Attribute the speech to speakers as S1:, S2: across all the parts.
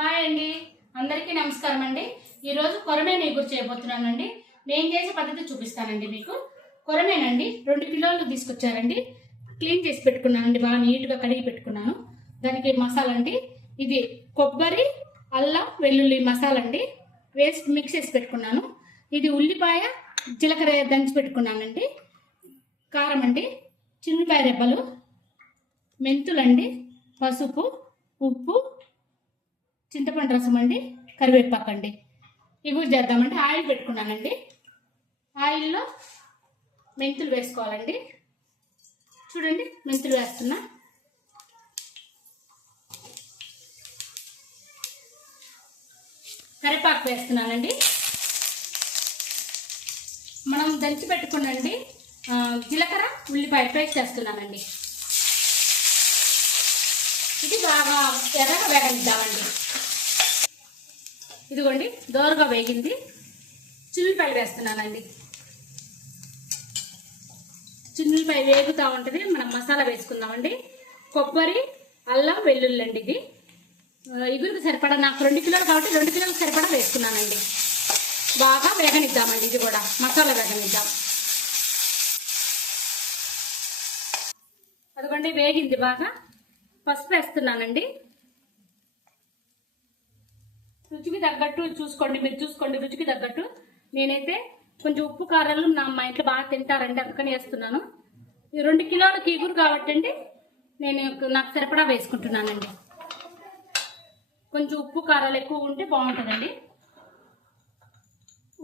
S1: Hi అండి. అందరికీ నమస్కారం అండి. ఈరోజు కొరమేను ఎగురు చేయబోతున్నానండి నేను చేసే పద్ధతి చూపిస్తానండి మీకు. కొరమేనండి రెండు కిలోలు తీసుకొచ్చారండి. క్లీన్ చేసి పెట్టుకున్నానండి బాగా నీట్గా కడిగి పెట్టుకున్నాను. దానికి మసాలా అండి ఇది కొబ్బరి అల్లం వెల్లుల్లి మసాలా అండి వేసి మిక్స్ చేసి పెట్టుకున్నాను. ఇది ఉల్లిపాయ జీలకర్ర దంచి పెట్టుకున్నానండి. కారం అండి. చిన్నపాయ రెబ్బలు మెంతులండి పసుపు ఉప్పు చింతపండు రసం అండి కరివేపాకు అండి. ఇవి చేద్దామండి. ఆయిల్ పెట్టుకున్నానండి. ఆయిల్లో మెంతులు వేసుకోవాలండి. చూడండి మెంతులు వేస్తున్నా. కరివేపాకు వేస్తున్నానండి. మనం దంచి పెట్టుకున్నండి జీలకర్ర ఉల్లిపాయ పేస్ట్ వేస్తున్నానండి. ఇది బాగా ఎర్రగా వేగనిద్దామండి. ఇదిగోండి దోరగా వేగింది. చిల్లిపాయలు వేస్తున్నానండి. చిల్లిపాయ వేగుతూ ఉంటుంది మనం మసాలా వేసుకుందామండి. కొబ్బరి అల్లం వెల్లుల్లి అండి ఇది ఇగురికి సరిపడా నాకు రెండు కిలోలు కాబట్టి రెండు కిలోలకు సరిపడా వేసుకున్నానండి. బాగా వేగనిద్దామండి ఇది కూడా. మసాలా వేగనిద్దాం. అదిగోండి వేగింది బాగా. పసుపు వేస్తున్నానండి. రుచికి తగ్గట్టు చూసుకోండి మీరు చూసుకోండి రుచికి తగ్గట్టు. నేనైతే కొంచెం ఉప్పు కారాలు నా మా ఇంట్లో బాగా తింటారండి అందుకని వేస్తున్నాను. ఈ రెండు కిలోల కీగురు కాబట్టి అండి నేను నాకు సరిపడా వేసుకుంటున్నానండి. కొంచెం ఉప్పు కారాలు ఎక్కువ ఉంటే బాగుంటుందండి.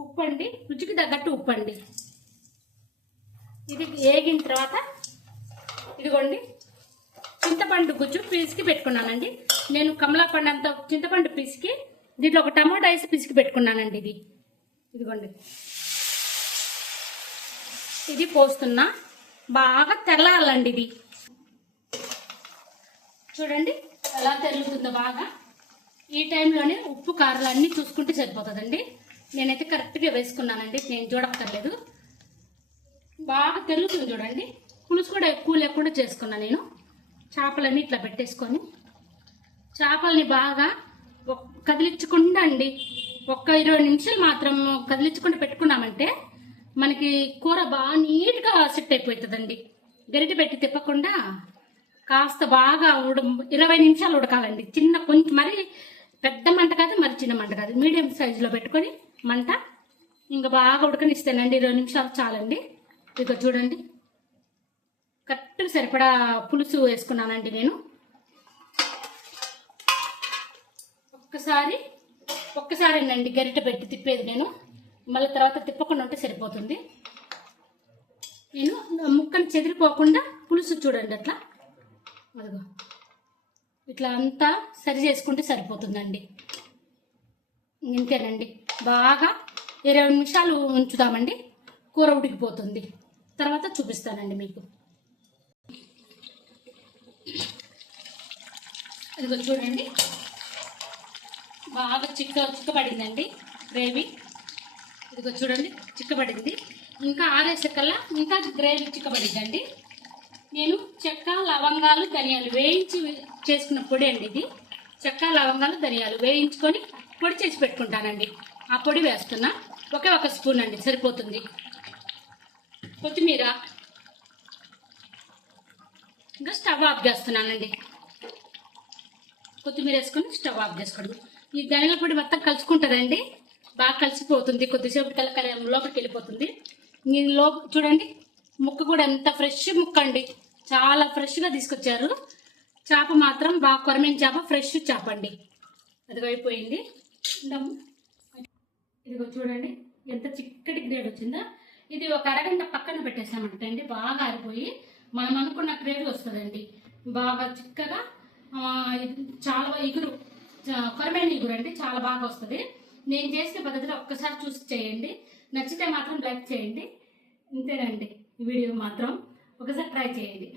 S1: ఉప్పు అండి రుచికి తగ్గట్టు ఉప్పు అండి. ఇది వేగిన తర్వాత ఇదిగోండి చింతపండు గుజ్జు పీసుకి పెట్టుకున్నానండి. నేను కమలాపండు అంత చింతపండు పీసుకి దీంట్లో ఒక టమాటా వేసి పిసికి పెట్టుకున్నానండి ఇది. ఇదిగోండి. ఇది పోస్తున్నా బాగా తెల్లాలండి ఇది. చూడండి ఎలా తెల్లుతుందో బాగా. ఈ టైంలోనే ఉప్పు కారాలు అన్నీ చూసుకుంటే సరిపోతుందండి. నేనైతే కరెక్ట్గా వేసుకున్నానండి నేను చూడక్కర్లేదు. బాగా తెల్లుతుంది చూడండి. పులుసు కూడా ఎక్కువ లేకుండా చేసుకున్నా నేను. చేపలన్నీ ఇట్లా పెట్టేసుకొని. చేపల్ని బాగా కదిలించకుండా అండి. ఒక్క ఇరవై నిమిషాలు మాత్రం కదిలించకుండా పెట్టుకున్నామంటే మనకి కూర బాగా నీట్గా సెట్ అయిపోతుందండి గరిటె పెట్టి తిప్పకుండా కాస్త బాగా ఉడ ఇరవై నిమిషాలు ఉడకాలండి. చిన్న కొంచెం మరి పెద్ద మంట కాదు మరి చిన్న మంట కాదు. మీడియం సైజులో పెట్టుకొని మంట ఇంకా బాగా ఉడకనిస్తానండి ఇరవై నిమిషాలు చాలండి. ఇక చూడండి. కరెక్ట్గా సరిపడా పులుసు వేసుకున్నానండి నేను. ఒక్కసారి అండి గరిట పెట్టి తిప్పేది నేను. మళ్ళీ తర్వాత తిప్పకుండా ఉంటే సరిపోతుంది. నేను ముక్కను చెదిరిపోకుండా పులుసు చూడండి అట్లా. అదిగో. ఇట్లా అంతా సరి చేసుకుంటే సరిపోతుందండి. ఇంతేనండి. బాగా ఇరవై నిమిషాలు ఉంచుదామండి. కూర ఉడికిపోతుంది. తర్వాత చూపిస్తానండి మీకు. ఇదిగో చూడండి. బాగా చిక్క చిక్కబడిందండి గ్రేవీ. ఇదిగో చూడండి చిక్కబడింది. ఇంకా ఆరేసకల్లా ఇంకా గ్రేవీ చిక్కబడిందండి. నేను చెక్క లవంగాలు ధనియాలు వేయించి చేసుకున్న పొడి అండి ఇది. చెక్క లవంగాలు ధనియాలు వేయించుకొని పొడి చేసి పెట్టుకుంటానండి. ఆ పొడి వేస్తున్నా. ఒకే ఒక స్పూన్ అండి సరిపోతుంది. కొత్తిమీర. ఇంకా స్టవ్ ఆఫ్ చేస్తున్నానండి. కొత్తిమీర వేసుకొని స్టవ్ ఆఫ్ చేసుకోండి. ఈ ధనియాల పొడి మొత్తం కలుసుకుంటుందండి. బాగా కలిసిపోతుంది. కొద్దిసేపు కల లోపలికి వెళ్ళిపోతుంది. లో చూడండి. ముక్క కూడా ఎంత ఫ్రెష్ ముక్క అండి. చాలా ఫ్రెష్గా తీసుకొచ్చారు. చేప మాత్రం బాగా కొరమైన చేప ఫ్రెష్ చేప అండి. అది అయిపోయింది. ఇదిగో చూడండి. ఎంత చిక్కటి గ్రేవీ వచ్చిందో. ఇది ఒక అరగంట పక్కన పెట్టేసామంటే అండి. బాగా ఆరిపోయి మనం అనుకున్న గ్రేవీ వస్తుందండి. బాగా చిక్కగా ఇది చాలా ఎగురు. కొరమైన ఇగురు అండి చాలా బాగా వస్తుంది. నేను చేసిన పద్ధతిలో ఒక్కసారి చూసి చేయండి. నచ్చితే మాత్రం లైక్ చేయండి. ఇంతేనండి ఈ వీడియో మాత్రం. ఒకసారి ట్రై చేయండి.